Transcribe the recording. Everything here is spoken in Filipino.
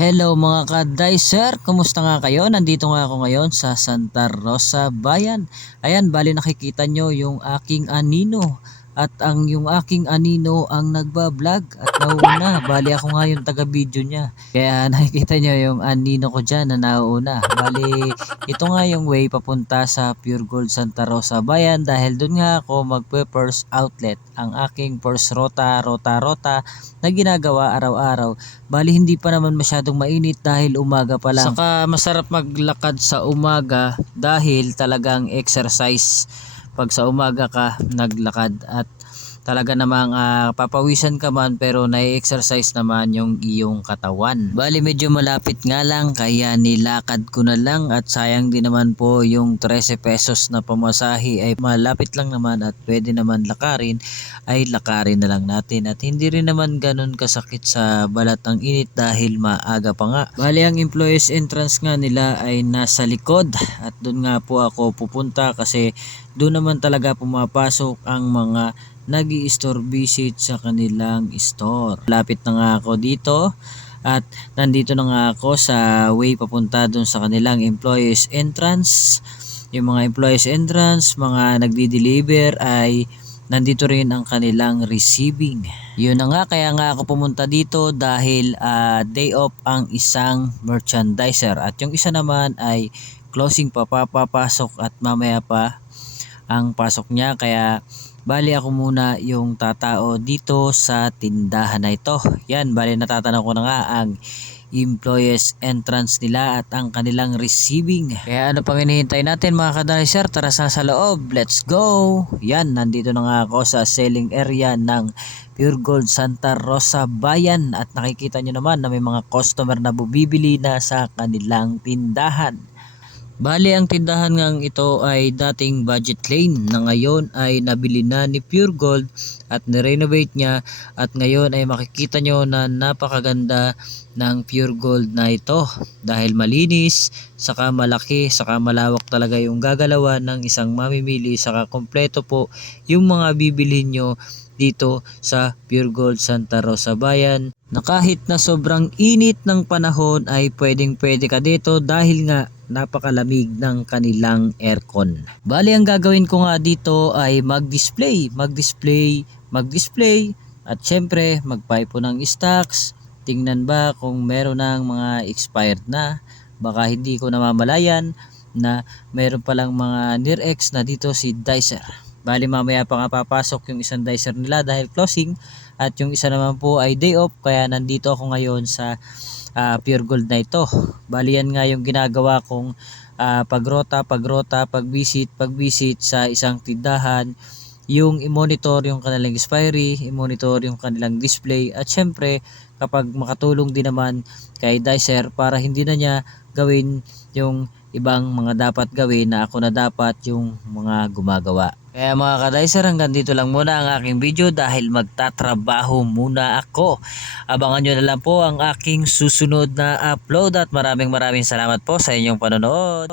Hello mga ka-dicer, kumusta nga kayo? Nandito nga ako ngayon sa Santa Rosa Bayan. Ayan, bali nakikita nyo yung aking anino. At yung aking anino ang nagbablog at nauuna. Bali ako nga yung taga-video niya. Kaya nakikita nyo yung anino ko dyan na nauuna. Bali ito nga yung way papunta sa Pure Gold Santa Rosa Bayan. Dahil dun nga ako magpe-first outlet ang aking first rota na ginagawa araw-araw. Bali hindi pa naman masyadong mainit dahil umaga pa lang. Saka masarap maglakad sa umaga dahil talagang exercise pag sa umaga ka naglakad at talaga namang papawisan ka man pero nai-exercise naman yung iyong katawan. Bali medyo malapit nga lang kaya nilakad ko na lang at sayang din naman po yung 13 pesos na pamasahe ay malapit lang naman at pwede naman lakarin ay lakarin na lang natin at hindi rin naman ganun kasakit sa balat ang init dahil maaga pa nga. Bali ang employees entrance nga nila ay nasa likod at doon nga po ako pupunta kasi doon naman talaga pumapasok ang mga nag-i-store visit sa kanilang store. Lapit na nga ako dito at nandito na nga ako sa way papunta dun sa kanilang employees entrance. Yung mga employees entrance, mga nagdi-deliver ay nandito rin ang kanilang receiving. Yun na nga, kaya nga ako pumunta dito dahil day off ang isang merchandiser at yung isa naman ay closing pa, papapasok at mamaya pa ang pasok niya, kaya bali ako muna yung tatao dito sa tindahan na ito. Yan, bali natatanaw ko na nga ang employees entrance nila at ang kanilang receiving. Kaya ano pang hinihintay natin mga ka-dicer, tara sa loob, let's go! Yan, nandito na nga ako sa selling area ng Pure Gold Santa Rosa Bayan at nakikita nyo naman na may mga customer na bumibili na sa kanilang tindahan. Bali ang tindahan ngang ito ay dating budget lane na ngayon ay nabili na ni Pure Gold at nirenovate niya at ngayon ay makikita nyo na napakaganda ng Pure Gold na ito dahil malinis, saka malaki, saka malawak talaga yung gagalawan ng isang mamimili, saka kompleto po yung mga bibili nyo dito sa Pure Gold Santa Rosa Bayan na kahit na sobrang init ng panahon ay pwedeng ka dito dahil nga napakalamig ng kanilang aircon. Bali ang gagawin ko nga dito ay mag-display at syempre magpaipo ng stocks, tingnan ba kung meron ng mga expired na, baka hindi ko namamalayan na meron palang mga near X na dito si dicer. Bali mamaya pa nga papasok yung isang dicer nila dahil closing at yung isa naman po ay day off kaya nandito ako ngayon sa Pure Gold na ito. Bali yan nga yung ginagawa kong pagrota, pagvisit sa isang tindahan, yung i-monitor yung kanilang expiry, i-monitor yung kanilang display at syempre kapag makatulong din naman kay dicer para hindi na niya gawin yung ibang mga dapat gawin na ako na dapat yung mga gumagawa. Kaya mga ka-dicer, hanggang dito lang muna ang aking video dahil magtatrabaho muna ako. Abangan nyo na lang po ang aking susunod na upload at maraming salamat po sa inyong panonood.